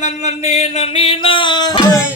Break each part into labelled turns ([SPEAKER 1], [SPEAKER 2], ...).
[SPEAKER 1] na na na na na na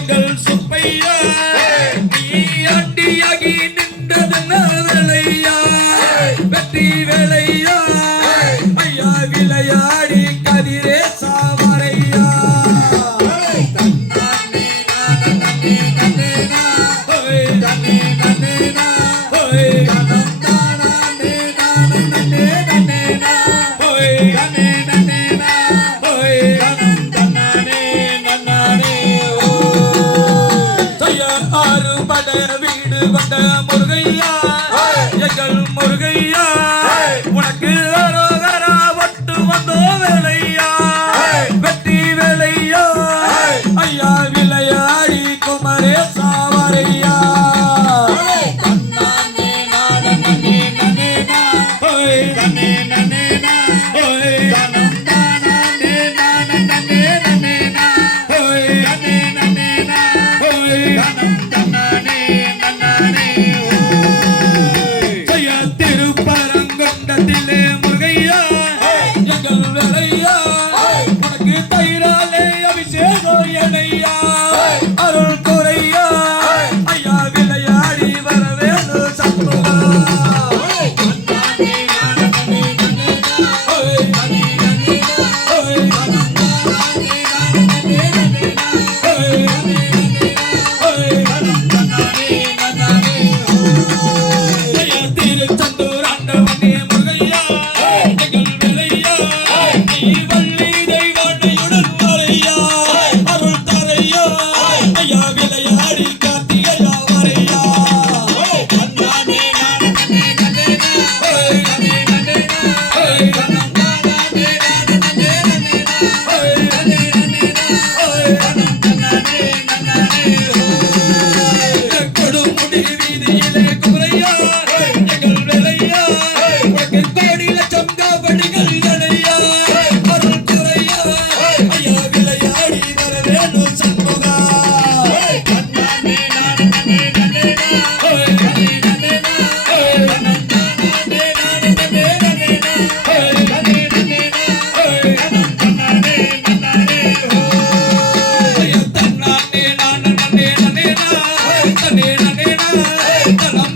[SPEAKER 1] the girls. So பட வீடு கொண்ட முருகையா? எங்கள் முருகையா? உனக்கு அரோகரா வட்டு வந்தோ வேலையா? வெற்றி வேலையா? ஐயா விளையாடி குமரே சாவரையா
[SPEAKER 2] நன்னே நன்னே நன்னே Dum dum
[SPEAKER 1] தயிராலே அபிஷேகம் என দিবি
[SPEAKER 2] I'm